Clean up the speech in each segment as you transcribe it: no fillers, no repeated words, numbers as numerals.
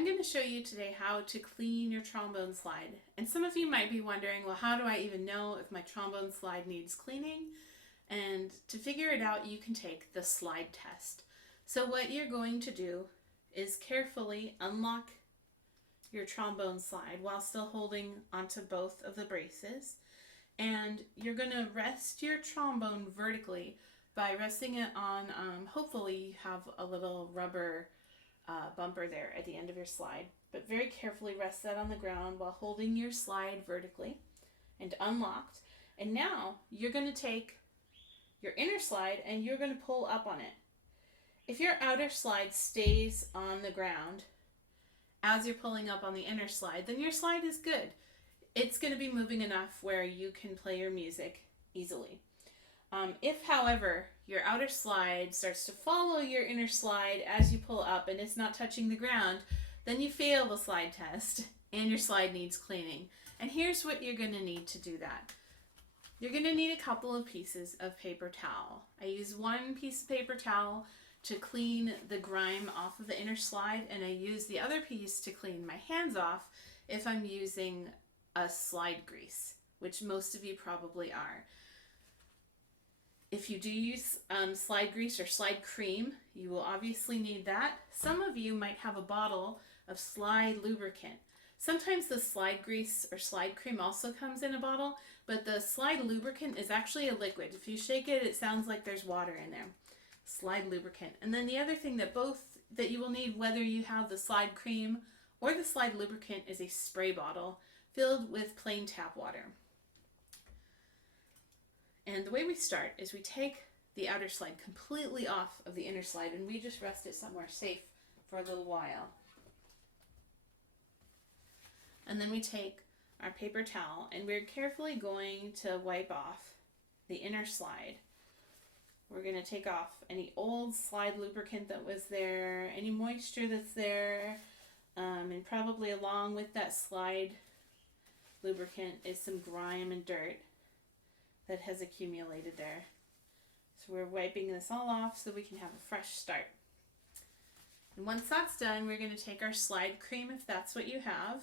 I'm going to show you today how to clean your trombone slide. And some of you might be wondering, well, how do I even know if my trombone slide needs cleaning? And to figure it out, you can take the slide test. So what you're going to do is carefully unlock your trombone slide while still holding onto both of the braces. And you're going to rest your trombone vertically by resting it on, hopefully you have a little rubber bumper there at the end of your slide, but very carefully rest that on the ground while holding your slide vertically and unlocked. And now you're going to take your inner slide and you're going to pull up on it. If your outer slide stays on the ground as you're pulling up on the inner slide, then your slide is good. It's going to be moving enough where you can play your music easily. If, however, your outer slide starts to follow your inner slide as you pull up and it's not touching the ground, then you fail the slide test and your slide needs cleaning. And here's what you're going to need to do that. You're going to need a couple of pieces of paper towel. I use one piece of paper towel to clean the grime off of the inner slide, and I use the other piece to clean my hands off if I'm using a slide grease, which most of you probably are. If you do use slide grease or slide cream, you will obviously need that. Some of you might have a bottle of slide lubricant. Sometimes the slide grease or slide cream also comes in a bottle, but the slide lubricant is actually a liquid. If you shake it, it sounds like there's water in there. Slide lubricant. And then the other thing that you will need, whether you have the slide cream or the slide lubricant, is a spray bottle filled with plain tap water. And the way we start is we take the outer slide completely off of the inner slide and we just rest it somewhere safe for a little while. And then we take our paper towel and we're carefully going to wipe off the inner slide. We're going to take off any old slide lubricant that was there, any moisture that's there, and probably along with that slide lubricant is some grime and dirt that has accumulated there. So we're wiping this all off so we can have a fresh start. And once that's done, we're going to take our slide cream if that's what you have.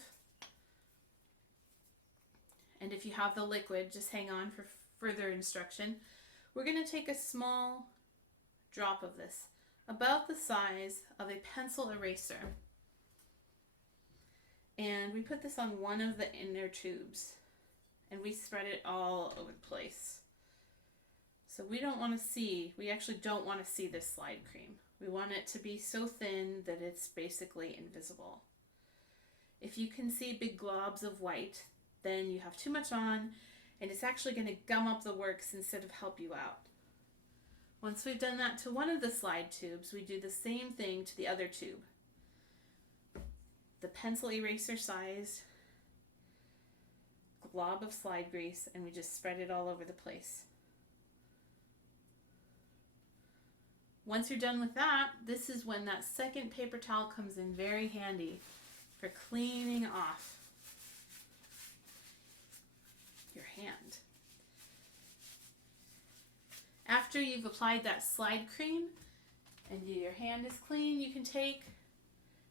And if you have the liquid, just hang on for further instruction. We're going to take a small drop of this, about the size of a pencil eraser. And we put this on one of the inner tubes. And we spread it all over the place. So we actually don't want to see this slide cream. We want it to be so thin that it's basically invisible. If you can see big globs of white, then you have too much on, and it's actually going to gum up the works instead of help you out. Once we've done that to one of the slide tubes, we do the same thing to the other tube. The pencil eraser sized glob of slide grease, and we just spread it all over the place. Once you're done with that, this is when that second paper towel comes in very handy for cleaning off your hand. After you've applied that slide cream and your hand is clean, you can take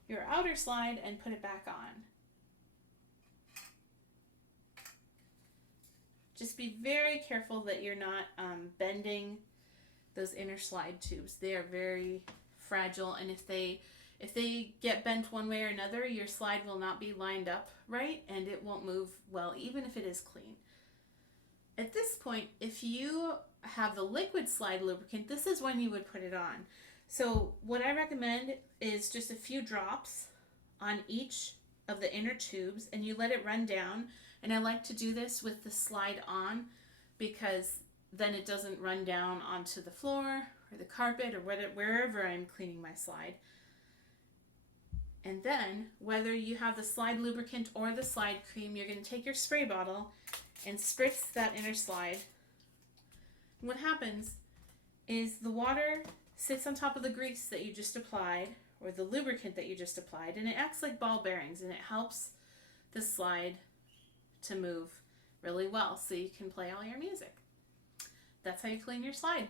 your outer slide and put it back on. Just be very careful that you're not bending those inner slide tubes. They are very fragile, and if they get bent one way or another, your slide will not be lined up right and it won't move well, even if it is clean. At this point, if you have the liquid slide lubricant, this is when you would put it on. So what I recommend is just a few drops on each of the inner tubes, and you let it run down. And I like to do this with the slide on because then it doesn't run down onto the floor or the carpet or wherever I'm cleaning my slide. And then, whether you have the slide lubricant or the slide cream, you're going to take your spray bottle and spritz that inner slide. And what happens is the water sits on top of the grease that you just applied or the lubricant that you just applied, and it acts like ball bearings and it helps the slide to move really well so you can play all your music. That's how you clean your slide.